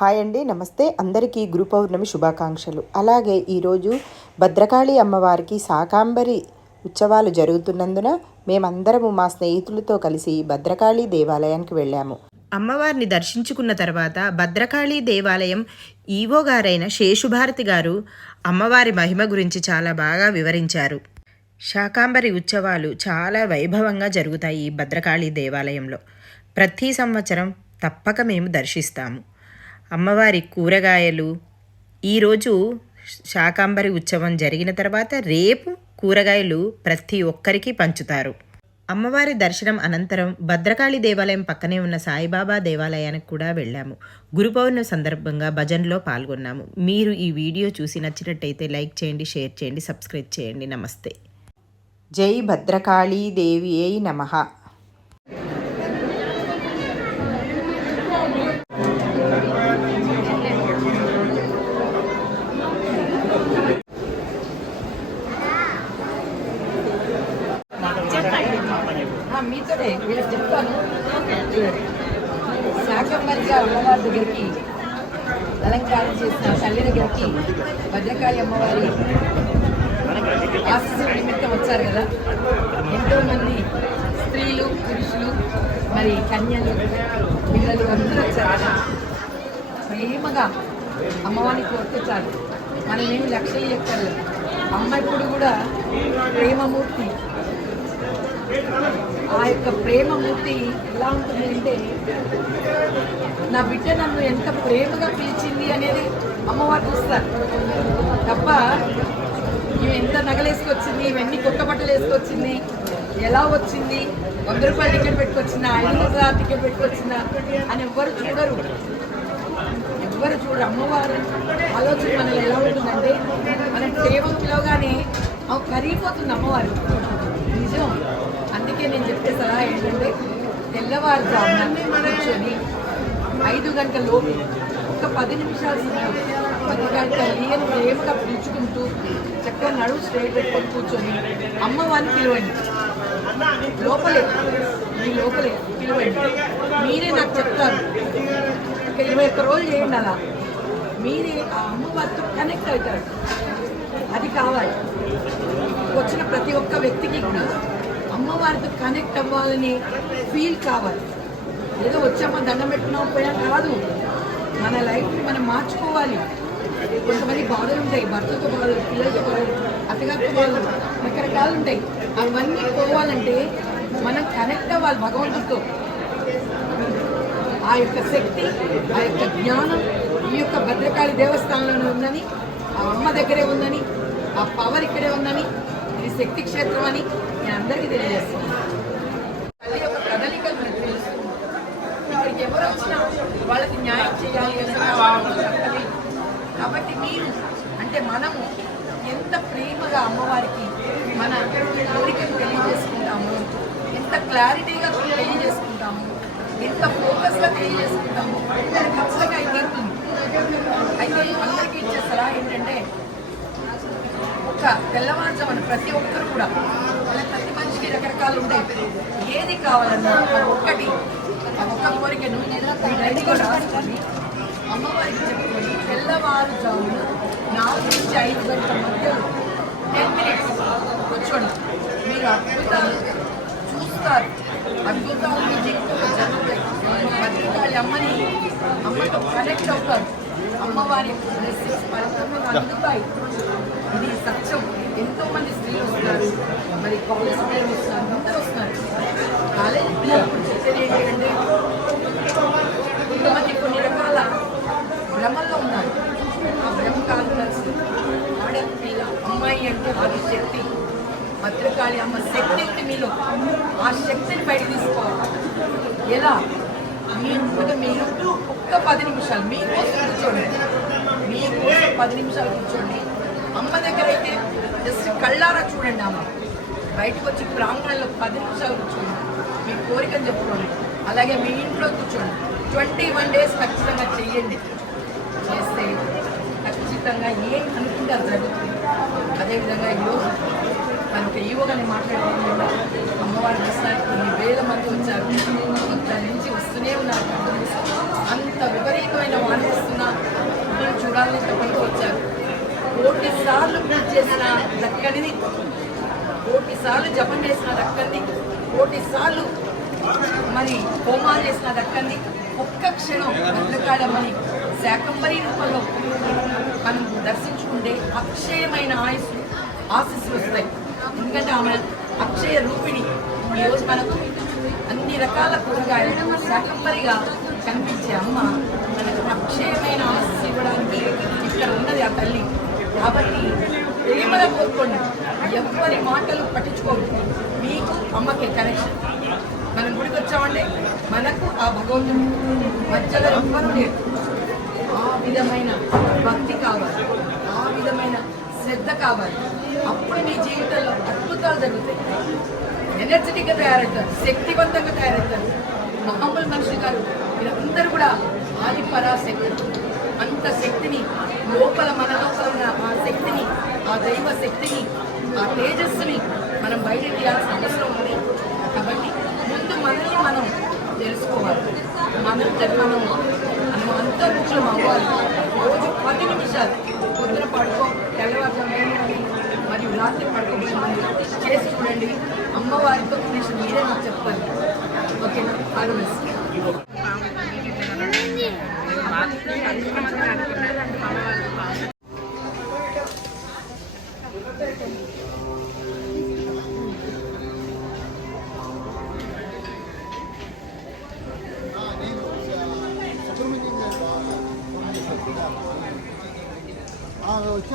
Hi అండి నమస్తే. అందరికీ గురు పౌర్ణమి శుభాకాంక్షలు. అలాగే ఈరోజు భద్రకాళి అమ్మవారికి శాకాంబరి ఉత్సవాలు జరుగుతున్నందున మేమందరము మా స్నేహితులతో కలిసి భద్రకాళి దేవాలయానికి వెళ్ళాము. అమ్మవారిని దర్శించుకున్న తర్వాత భద్రకాళి దేవాలయం ఈవో గారైన శేషుభారతి గారు అమ్మవారి మహిమ గురించి చాలా బాగా వివరించారు. శాకాంబరి ఉత్సవాలు చాలా వైభవంగా జరుగుతాయి ఈ భద్రకాళి దేవాలయంలో. ప్రతి సంవత్సరం తప్పక మేము దర్శిస్తాము. అమ్మవారి కూరగాయలు. ఈరోజు శాకాంబరి ఉత్సవం జరిగిన తర్వాత రేపు కూరగాయలు ప్రతి ఒక్కరికి పంచుతారు. అమ్మవారి దర్శనం అనంతరం భద్రకాళి దేవాలయం పక్కనే ఉన్న సాయిబాబా దేవాలయానికి కూడా వెళ్ళాము. గురు పౌర్ణమి సందర్భంగా భజన్లో పాల్గొన్నాము. మీరు ఈ వీడియో చూసి నచ్చినట్టయితే లైక్ చేయండి షేర్ చేయండి సబ్స్క్రైబ్ చేయండి. నమస్తే. జై భద్రకాళీ దేవి నమః. ఆ, మీతోనే వీళ్ళకి చెప్తాను శాకంబరిగా అమ్మవారి దగ్గరికి అలంకారం చేసిన తల్లి దగ్గరికి భద్రకాళి అమ్మవారి ఆశీస్సు నిమిత్తం వచ్చారు కదా. ఎంతోమంది స్త్రీలు పురుషులు మరి కన్యలు పిల్లలు అందరూ వచ్చారు కదా. ప్రేమగా అమ్మవారిని కోరుకొచ్చారు. చాలు మనం ఏమి లక్షలు చెప్పారు అమ్మ ఇప్పుడు కూడా ప్రేమమూర్తి. ఆ యొక్క ప్రేమమూర్తి ఎలా ఉంటుంది అంటే నా బిడ్డ నన్ను ఎంత ప్రేమగా పిలిచింది అనేది అమ్మవారు చూస్తారు. తప్ప ఇవి ఎంత నగలేసుకొచ్చింది ఇవన్నీ కొత్త బట్టలు వేసుకొచ్చింది ఎలా వచ్చింది వంద రూపాయలు టికెట్ పెట్టుకొచ్చిందా ఐదు రూపాయల టికెట్ పెట్టుకొచ్చిందా అని ఎవ్వరు చూడరు. ఎవ్వరు చూడరు. అమ్మవారు ఆలోచన మనల్ని ఎలా ఉంటుందంటే మనం ప్రేమ పిలవగానే అవి కరిగిపోతుంది అమ్మవారు. అందుకే నేను చెప్పే సలహా ఏంటంటే తెల్లవారుజామున కూర్చొని ఐదు గంటల లోపు ఒక పది నిమిషాలు పది గంటల నీరు ప్రేమగా పిలుచుకుంటూ చక్కగా నడువు స్ట్రైట్ పెట్టుకొని కూర్చొని అమ్మవారిని పిలవండి. లోపలే మీ లోపలే పిలవండి. మీరే నాకు చెప్తారు. ఇరవై ఒక్క రోజులు చేయండి అలా. మీరే ఆ అమ్మవారితో కనెక్ట్ అవుతారు. అది కావాలి. వచ్చిన ప్రతి ఒక్క వ్యక్తికి కూడా అమ్మవారితో కనెక్ట్ అవ్వాలని ఫీల్ కావాలి. ఏదో వచ్చామా దండం పెట్టుకున్నాం పోయినా కాదు. మన లైఫ్ని మనం మార్చుకోవాలి. కొంతమంది బాధలు ఉంటాయి భర్తతో బాధలు పిల్లలతో బాధలు అత్తగారితో బాధలు రకరకాలు ఉంటాయి. అవన్నీ పోవాలంటే మనం కనెక్ట్ అవ్వాలి భగవంతుడితో. ఆ యొక్క శక్తి ఆ యొక్క జ్ఞానం ఈ యొక్క భద్రకాళి దేవస్థానంలోనే ఉందని ఆ అమ్మ దగ్గరే ఉందని ఆ పవర్ ఇక్కడే ఉందని ఇది శక్తి క్షేత్రం అని నేను అందరికీ తెలియజేస్తున్నాను. తల్లి యొక్క కదలికలు మనకు తెలుసు ఇక్కడికి ఎవరు వచ్చినా వాళ్ళకి న్యాయం చేయాలి అనే కాబట్టి మీరు అంటే మనము ఎంత ప్రేమగా అమ్మవారికి మన కోరికను తెలియజేసుకుంటాము ఎంత క్లారిటీగా తెలియజేసుకుంటాము ఎంత ఫోకస్గా తెలియజేసుకుంటాము అది ఖచ్చితంగా ఇది అయితే అందరికీ ఇచ్చే సలహా ఏంటంటే ఒక తెల్లవారుజామున ప్రతి ఒక్కరు కూడా మనిషికి రకరకాలు ఉంటాయి. ఏది కావాలన్నా ఒక్కటి ఒక్క కోరికను రెడీగా రాసుకొని అమ్మవారికి చెప్పుకొని తెల్లవారుజామున నాలుగు నుంచి ఐదు గంటల మధ్యలో టెన్ మినిట్స్ కూర్చోండి. మీరు అద్భుతాలు చూస్తారు. అద్భుతాలు మీ జీవితంలో జరుగుతాయి. భద్రకాళి అమ్మని అమ్మతో కనెక్ట్ అవుతారు. అమ్మవారి బ్లెస్సింగ్స్ పరిపూర్ణంగా అందుతాయి. ఇది సత్యం. ఎంతో మంది స్త్రీలు వస్తారు. మరి కాలేజ్ పిల్లలు వస్తారు అందరూ వస్తారు. కాలేజ్ పిల్లలు చెప్పేది ఏంటంటే కొంతమంది కొన్ని రకాల భ్రమల్లో ఉన్నారు. ఆ భ్రమ కాదు ఆడపిల్ల అమ్మాయి అంటే అది శక్తి భద్రకాళి అమ్మ శక్తి ఉంది మీలో ఆ శక్తిని బయట తీసుకోవాలి. ఎలా? మీరు మీరు ఒక్క పది నిమిషాలు మీకోసం కూర్చోండి. మీకోసం పది నిమిషాలు కూర్చోండి. అమ్మ దగ్గర అయితే జస్ట్ కళ్ళారా చూడండి అమ్మ. బయటకు వచ్చి ప్రాంగణంలో పది నిమిషాలు కూర్చోండి. మీ కోరికను చెప్పుకోండి. అలాగే మీ ఇంట్లో కూర్చోండి. ట్వంటీ వన్ డేస్ ఖచ్చితంగా చెయ్యండి. చేస్తే ఖచ్చితంగా ఏం అనుకుంటే అది జరుగుతుంది. అదేవిధంగా యోగ మనకు యువగానే మాట్లాడుతున్నాం అమ్మవారి దర్శనానికి కొన్ని వేల మంది వచ్చారు. కొత్త నుంచి వస్తూనే ఉన్నారు. అంత విపరీతమైన వాళ్ళు వస్తున్నా. కోటి సార్లు పూజ చేసిన దక్కడిని కోటి సార్లు జపం చేసిన దక్కంది కోటి సార్లు మరి హోమాలు చేసిన దక్కంది ఒక్క క్షణం భద్రకాళమ్మని శాకంబరి రూపంలో మనం దర్శించుకుంటే అక్షయమైన ఆయుస్సు ఆశీస్సులు వస్తాయి. ఎందుకంటే ఆమె అక్షయ రూపిణి. ఈరోజు మనకు అన్ని రకాల కూరగాయలు శాకంబరిగా కనిపించే అమ్మ మనకు అక్షయమైన ఆశీస్సు ఇవ్వడానికి ఇక్కడ ఉన్నది ఆ తల్లి. కాబట్టి ప్రేమల కోరుకోండి. ఎవరి మాటలు పట్టించుకోవద్దు. మీకు అమ్మకి కనెక్షన్ మనం గుడికి వచ్చామంటే మనకు ఆ భగవంతుడు. మధ్యలో ఎవ్వరూ లేరు. ఆ విధమైన భక్తి కావాలి. ఆ విధమైన శ్రద్ధ కావాలి. అప్పుడు మీ జీవితంలో అద్భుతాలు జరుగుతాయి. ఎనర్జెటిక్గా తయారవుతారు. శక్తివంతంగా తయారవుతారు. మామూలు మనుషులు కాదు. వీళ్ళందరూ కూడా ఆది పరాశక్తి అంత శక్తిని లోపల మన లోపల ఉన్న ఆ శక్తిని ఆ దైవ శక్తిని ఆ తేజస్సుని మనం బయట తీయాల్సిన అవసరం ఉంది. కాబట్టి ముందు మనల్ని మనం తెలుసుకోవాలి. మనంతా మనం మనం అంతర్ముఖం అవ్వాలి. రోజు పది నిమిషాలు పొద్దున పడుకో తెల్లవారుజాము మరియు రాత్రి పడుకోబోయే ముందు చేసి చూడండి. అమ్మవారితో కనీసం మీరే నాకు చెప్తారు ఓకేనా? ఆరోగ్య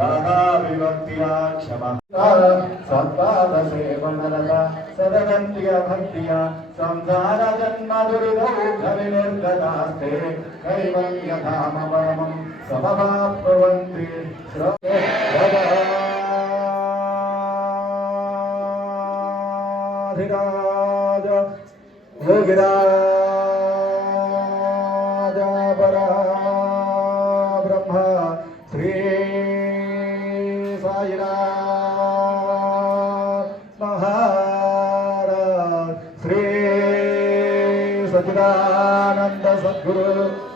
विभक्तिया क्षमा सत्पादसेवनरत सदगन्त्य भक्त्या संसारजन्मदुरिदौघविनिर्गतास्ते परमं समभाप्नुवन्ति श्रवधिराज भोगिरा సచిదానంద సద్గురు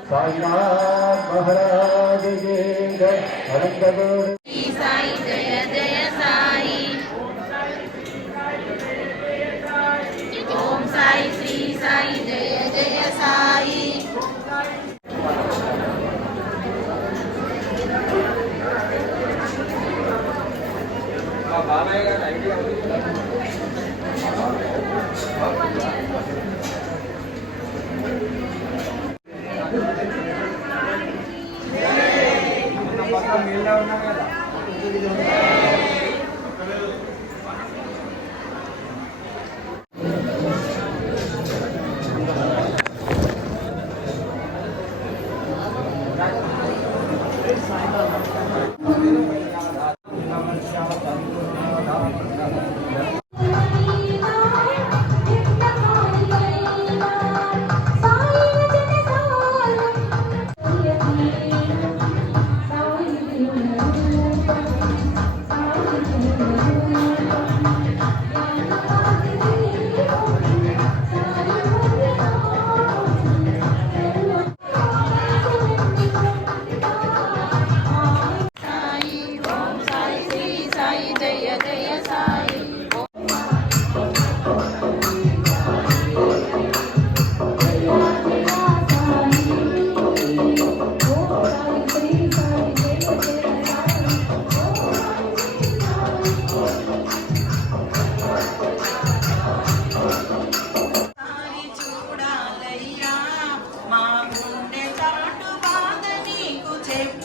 సాయినాథ్ మహారాజ్కి జై అనంతగురు సాయి జయ జయ సాయి. ఓం సాయి శ్రీ సాయి జయ జయ సాయి. సాయి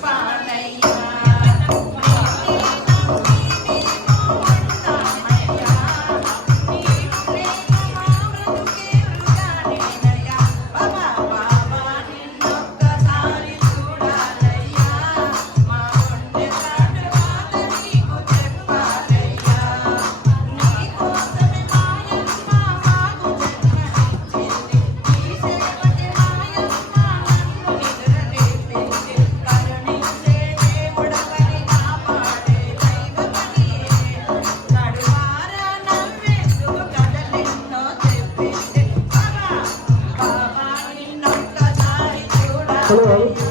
para. Hello.